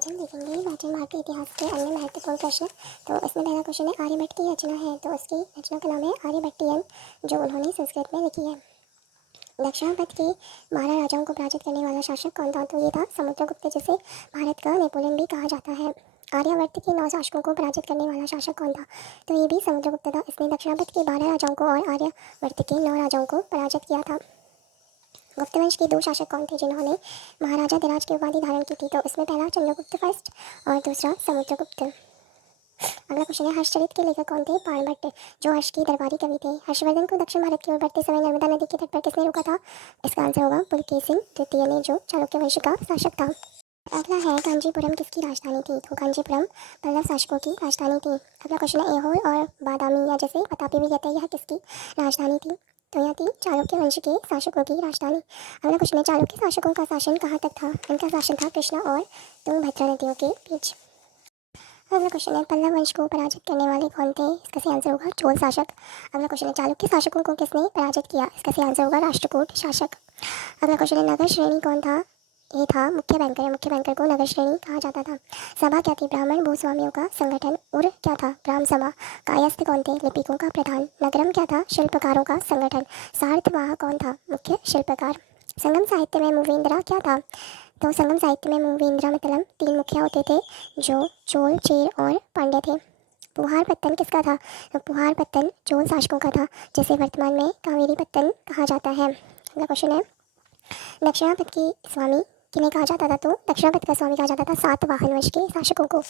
आज हम देखेंगे प्राचीन भारत के इतिहास के अन्य महत्वपूर्ण प्रश्न। तो इसमें पहला क्वेश्चन है, आर्यभट्ट की रचना है, तो उसकी रचना का नाम है आर्यभट्टियन, जो उन्होंने संस्कृत में लिखी है। दक्षिणापथ के 12 राजाओं को पराजित करने वाला शासक कौन था? तो ये था समुद्रगुप्त, जिसे भारत का नेपोलियन भी कहा जाता है। आर्यावर्त के 9 शासकों को पराजित करने वाला शासक कौन था? तो ये भी समुद्रगुप्त था। इसने दक्षिणापथ के 12 राजाओं को और आर्यावर्त के 9 राजाओं को पराजित किया था। गुप्त वंश के 2 शासक कौन थे जिन्होंने महाराजा धीराज की उपाधि धारण की थी? तो इसमें पहला चंद्रगुप्त फर्स्ट और दूसरा समुद्रगुप्त। अगला क्वेश्चन है, हर्षचरित के लेखक कौन थे? बाणभट्ट, जो हर्ष के दरबारी कवि थे। हर्षवर्धन को दक्षिण भारत की ओर बढ़ते समय नर्मदा नदी के तट पर किसने रोका था? इसका आंसर होगा पुलकेशिन द्वितीय ने, जो चालुक्य वंश का शासक था। अगला है, कांचीपुरम किसकी राजधानी थी? तो कांचीपुरम पल्लव शासकों की राजधानी थी। अगला क्वेश्चन है, ऐहोल और बादामी, या जैसे पतापी भी कहते हैं, यह किसकी राजधानी थी? तो यह थी चालुक्य वंश के शासकों की राजधानी। अगला क्वेश्चन है, चालुक्य शासकों का शासन कहाँ तक था? इनका शासन था कृष्णा और तुंगभद्रा नदियों के बीच। अगला क्वेश्चन है, पल्लव वंश को पराजित करने वाले कौन थे? इसका सही आंसर होगा चोल शासक। अगला क्वेश्चन है, चालुक्य शासकों को किसने पराजित किया? इसका सही आंसर होगा राष्ट्रकूट शासक। अगला क्वेश्चन है, नगर श्रेणी कौन था? ये था मुख्य बैंकर। मुख्य बैंकर को नगर श्रेणी कहा जाता था। सभा क्या थी? ब्राह्मण भूस्वामियों का संगठन। उर क्या था? ब्राह्म सभा। कायस्थ कौन थे? लिपिकों का प्रधान। नगरम क्या था? शिल्पकारों का संगठन। सार्थवाह कौन था? मुख्य शिल्पकार। संगम साहित्य में मूवेंद्रा क्या था? तो संगम साहित्य में मूवेंद्रा मतलब 3 मुखिया होते थे, जो चोल, चेर और पांड्य थे। पुहार पत्तन किसका था? तो पुहार पत्तन चोल शासकों का था, जिसे वर्तमान में कावेरी पत्तन कहा जाता है। अगला क्वेश्चन है, दक्षिणापथ के स्वामी किन्हें कहा जाता था? तो दक्षिणापथ का स्वामी कहा जाता था सातवाहन वंश के शासकों को।